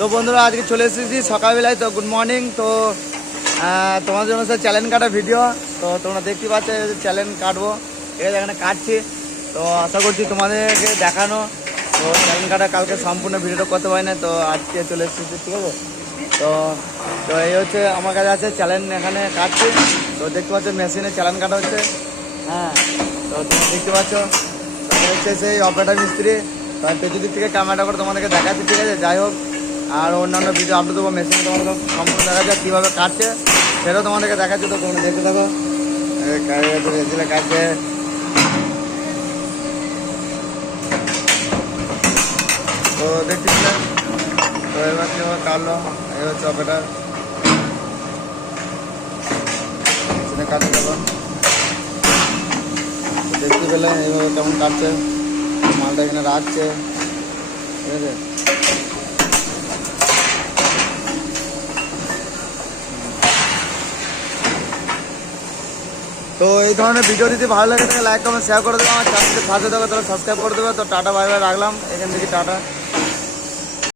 তো বন্ধুরা আজকে চলে এসেছি সকালবেলায়। তো গুড মর্নিং। তো তোমাদের জন্য স্যার চ্যালেঞ্জ কাটা ভিডিও। তো তোমরা দেখতে পাচ্ছ চ্যালেঞ্জ কাটবো, ঠিক আছে, এখানে কাটছি। তো আশা করছি তোমাদেরকে দেখানো। তো চ্যালেঞ্জ কাটা কালকে সম্পূর্ণ ভিডিওটা করতে পারি না, তো আজকে চলে এসেছি, ঠিক আছে। তো তো এই হচ্ছে আমার কাছে আছে চ্যালেঞ্জ, এখানে কাটছি। তো দেখতে পাচ্ছ মেশিনে চ্যালেঞ্জ কাটা হচ্ছে। হ্যাঁ, তো তোমরা দেখতে পাচ্ছ হচ্ছে সেই অপারেটর মিস্ত্রি। তো আমি পেছন দিক থেকে ক্যামেরাটা করে তোমাদেরকে দেখাচ্ছি, ঠিক আছে। যাই হোক, আর অন্যান্য ভিডিও আপলোড দেবো, মেশিনে তোমাদের সম্পূর্ণ দেখা যায় কীভাবে কাটছে সেটাও তোমাদেরকে দেখাচ্ছি। তো তোমরা দেখতে থাকো। কাটছে, তো দেখতেছিলেন। তো এবার কীভাবে কাটলো, এই হচ্ছে অপারেটর মেশিনে কাটতে থাকো। দেখতে পেলে এইভাবে কেমন কাটছে, মালটা এখানে রাখছে, ঠিক আছে। তো এই ধরনের ভিডিও যদি ভালো লাগে তাহলে লাইক কমেন্ট শেয়ার করে দেবো। আমার চ্যানেলটি ফাঁসে দেবে, তাহলে সাবস্ক্রাইব করে দেবে। তো টাটা, বাই বাই, রাখলাম এখান থেকে, টাটা।